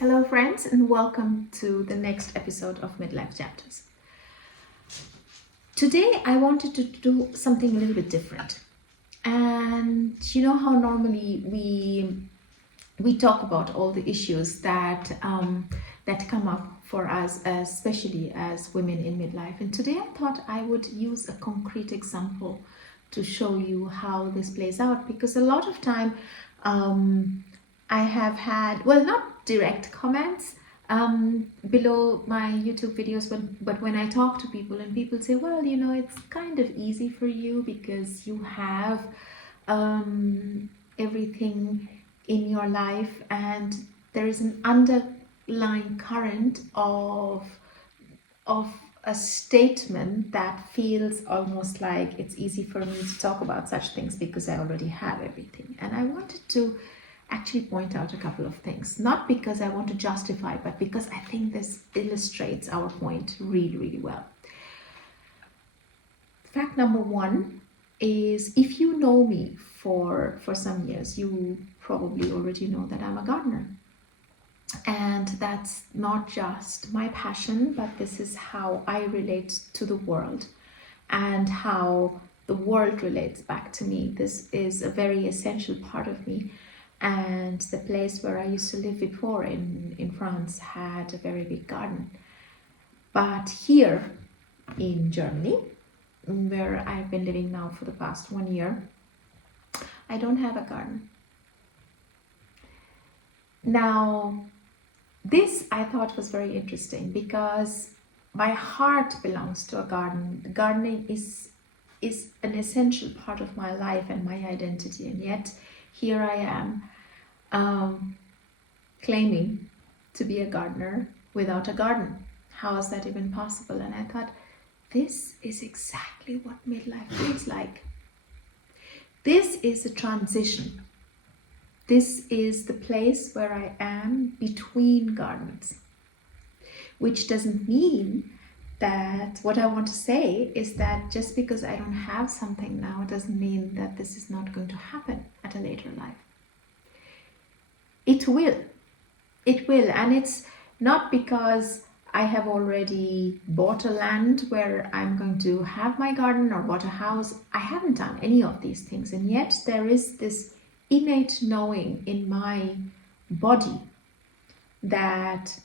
Hello friends, and welcome to the next episode of Midlife Chapters. Today I wanted to do something a little bit different. And you know how normally we talk about all the issues that come up for us, especially as women in midlife. And today I thought I would use a concrete example to show you how this plays out, because a lot of time I have had, well, not direct comments below my YouTube videos, but when I talk to people and people say, well, you know, it's kind of easy for you because you have everything in your life, and there is an underlying current of a statement that feels almost like it's easy for me to talk about such things because I already have everything. And I wanted to actually point out a couple of things, not because I want to justify, but because I think this illustrates our point really, really well. Fact number one is, if you know me for some years, you probably already know that I'm a gardener. And that's not just my passion, but this is how I relate to the world and how the world relates back to me. This is a very essential part of me. And the place where I used to live before in France had a very big garden. But here in Germany, where I've been living now for the past 1 year, I don't have a garden. Now, this I thought was very interesting because my heart belongs to a garden. Gardening is an essential part of my life and my identity, and yet here I am claiming to be a gardener without a garden. How is that even possible? And I thought, this is exactly what midlife feels like. This is a transition. This is the place where I am between gardens, which doesn't mean that what I want to say is that just because I don't have something now doesn't mean that this is not going to happen at a later life. It will. And it's not because I have already bought a land where I'm going to have my garden or bought a house. I haven't done any of these things, and yet there is this innate knowing in my body that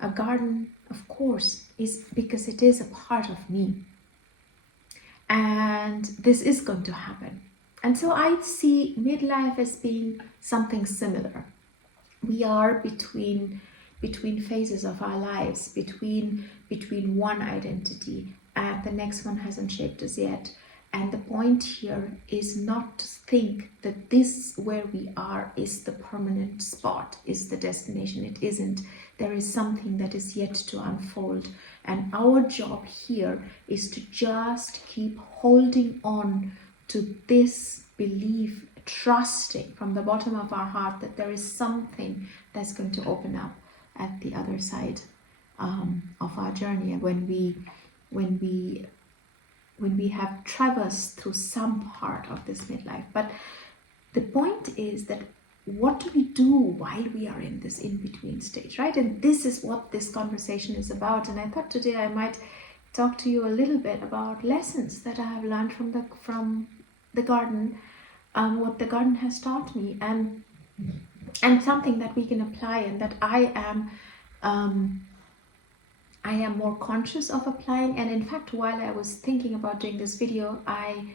a garden, of course, is because it is a part of me. And this is going to happen. And so I see midlife as being something similar. We are between phases of our lives, between one identity and the next one hasn't shaped us yet. And the point here is not to think that this where we are is the permanent spot, is the destination. It isn't. There is something that is yet to unfold. And our job here is to just keep holding on to this belief, trusting from the bottom of our heart that there is something that's going to open up at the other side of our journey. And when we have traversed through some part of this midlife. But the point is that what do we do while we are in this in-between stage, right? And this is what this conversation is about. And I thought today I might talk to you a little bit about lessons that I have learned from the garden, what the garden has taught me, and something that we can apply, and that I am more conscious of applying. And in fact, while I was thinking about doing this video, I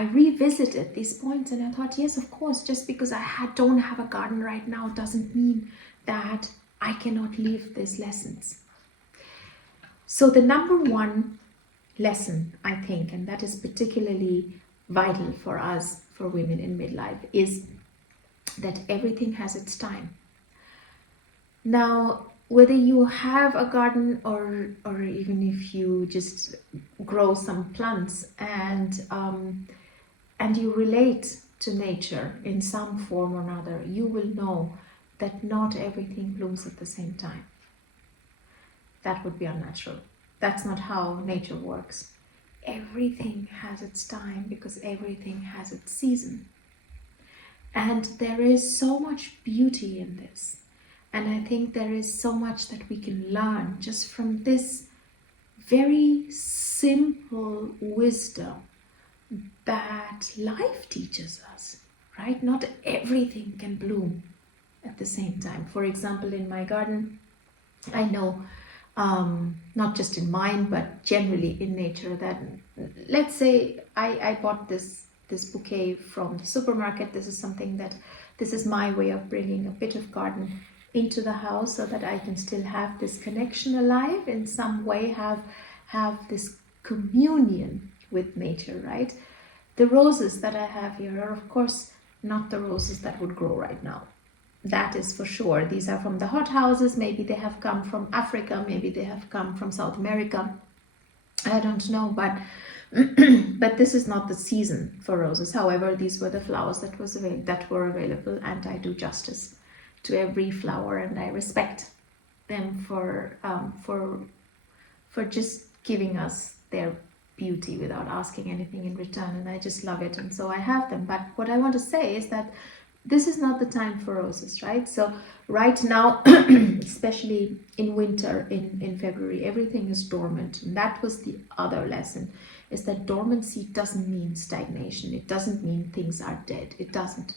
revisited these points, and I thought, yes, of course, just because I don't have a garden right now doesn't mean that I cannot leave these lessons. So the number one lesson, I think, and that is particularly vital for us, for women in midlife, is that everything has its time. Now, whether you have a garden or even if you just grow some plants and you relate to nature in some form or another, you will know that not everything blooms at the same time. That would be unnatural. That's not how nature works. Everything has its time because everything has its season. And there is so much beauty in this. And I think there is so much that we can learn just from this very simple wisdom that life teaches us, right? Not everything can bloom at the same time. For example, in my garden, I know, not just in mine, but generally in nature, that let's say I bought this bouquet from the supermarket. This is my way of bringing a bit of garden into the house so that I can still have this connection alive in some way, have this communion with nature, right? The roses that I have here are, of course, not the roses that would grow right now. That is for sure. These are from the hothouses. Maybe they have come from Africa. Maybe they have come from South America. I don't know, but but this is not the season for roses. However, these were the flowers that were available, and I do justice to every flower, and I respect them for just giving us their beauty without asking anything in return, and I just love it, and so I have them. But what I want to say is that this is not the time for roses, right? So right now, especially in winter, in February, everything is dormant. And that was the other lesson, is that dormancy doesn't mean stagnation. It doesn't mean things are dead. It doesn't.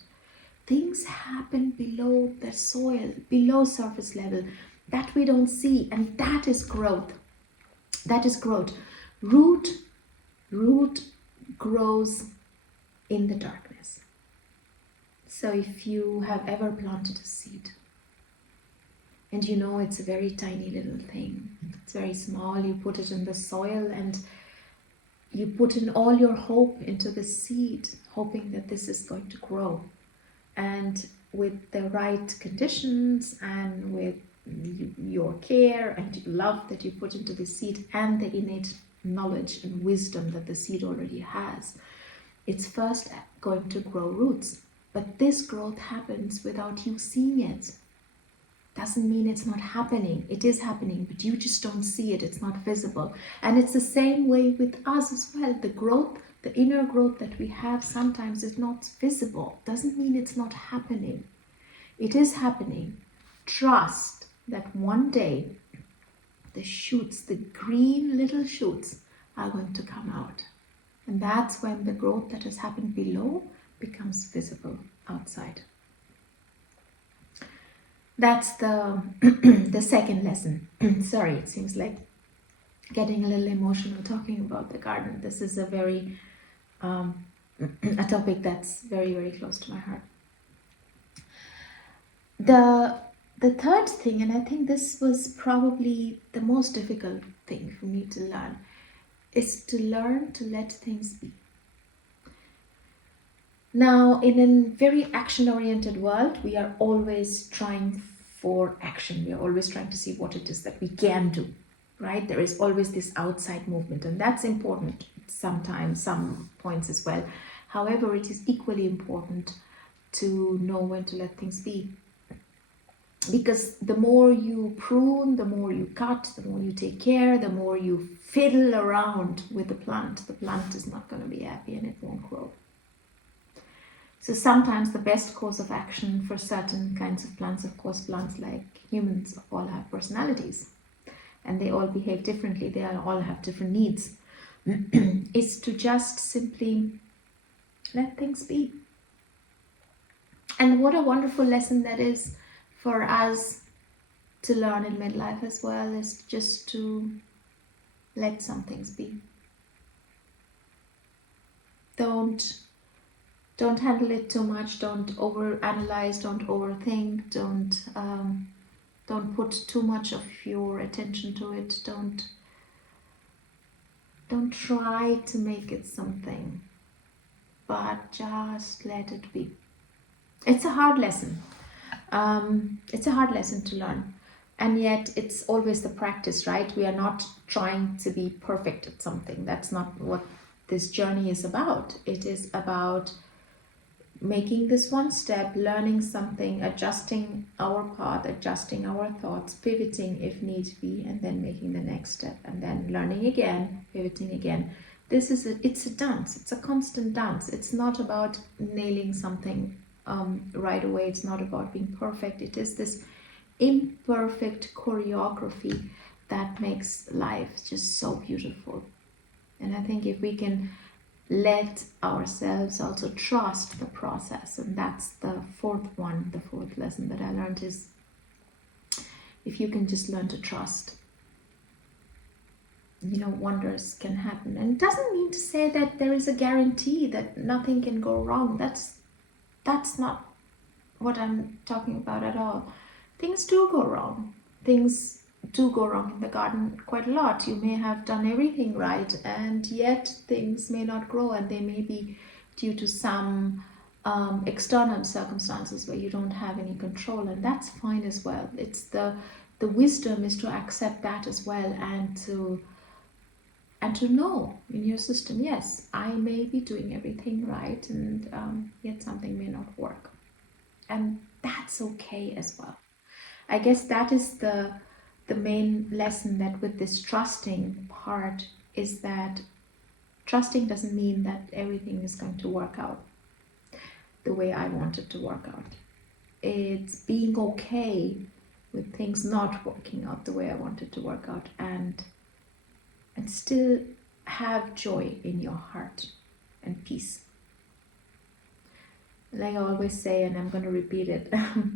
Things happen below the soil, below surface level, that we don't see, and that is growth. That is growth. Root grows in the darkness. So if you have ever planted a seed, and you know it's a very tiny little thing, it's very small, you put it in the soil and you put in all your hope into the seed, hoping that this is going to grow. And with the right conditions and with your care and love that you put into the seed and the innate knowledge and wisdom that the seed already has, it's first going to grow roots. But this growth happens without you seeing it. Doesn't mean it's not happening. It is happening, but you just don't see it. It's not visible. And it's the same way with us as well. The growth, the inner growth that we have sometimes is not visible. Doesn't mean it's not happening. It is happening. Trust that one day the shoots, the green little shoots, are going to come out. And that's when the growth that has happened below becomes visible outside. That's the the second lesson. Sorry, it seems like getting a little emotional talking about the garden. This is a very a topic that's very, very close to my heart. The third thing, and I think this was probably the most difficult thing for me to learn, is to learn to let things be. Now, in a very action-oriented world, we are always trying for action. We are always trying to see what it is that we can do, right? There is always this outside movement, and that's important sometimes, some points as well. However, it is equally important to know when to let things be. Because the more you prune, the more you cut, the more you take care, the more you fiddle around with the plant is not going to be happy and it won't grow. So sometimes the best course of action for certain kinds of plants, of course, plants like humans all have personalities and they all behave differently, they all have different needs, is to just simply let things be. And what a wonderful lesson that is for us to learn in midlife as well, is just to let some things be. Don't handle it too much. Don't overanalyze. Don't overthink. Don't put too much of your attention to it. Don't try to make it something, but just let it be. It's a hard lesson. It's a hard lesson to learn, and yet it's always the practice, right? We are not trying to be perfect at something. That's not what this journey is about. It is about making this one step, learning something, adjusting our path, adjusting our thoughts, pivoting if need be, and then making the next step, and then learning again, pivoting again. It's a dance. It's a constant dance. It's not about nailing something right away. It's not about being perfect. It is this imperfect choreography that makes life just so beautiful. And I think if we can let ourselves also trust the process, and that's the fourth lesson that I learned, is if you can just learn to trust, wonders can happen. And it doesn't mean to say that there is a guarantee that nothing can go wrong. That's not what I'm talking about at all. Things do go wrong. Things do go wrong in the garden quite a lot. You may have done everything right, and yet things may not grow, and they may be due to some external circumstances where you don't have any control, and that's fine as well. It's the wisdom is to accept that as well, and to know in your system, yes, I may be doing everything right, and yet something may not work, and that's okay as well. I guess that is the main lesson, that with this trusting part, is that trusting doesn't mean that everything is going to work out the way I want it to work out. It's being okay with things not working out the way I want it to work out, and still have joy in your heart and peace. Like I always say, and I'm going to repeat it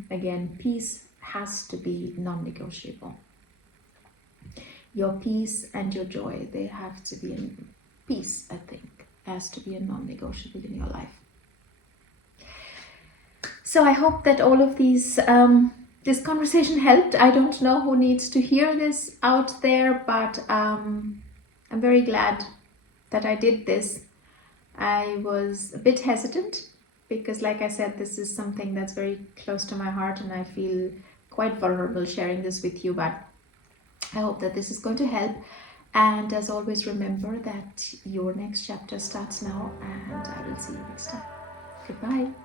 again, peace has to be non-negotiable. Your peace and your joy, they have to be in peace, I think, has to be a non-negotiable in your life. So I hope that all of these, this conversation helped. I don't know who needs to hear this out there, but I'm very glad that I did this. I was a bit hesitant because, like I said, this is something that's very close to my heart, and I feel quite vulnerable sharing this with you, but I hope that this is going to help. And as always, remember that your next chapter starts now, and I will see you next time. Goodbye.